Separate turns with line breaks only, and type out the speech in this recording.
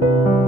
thank you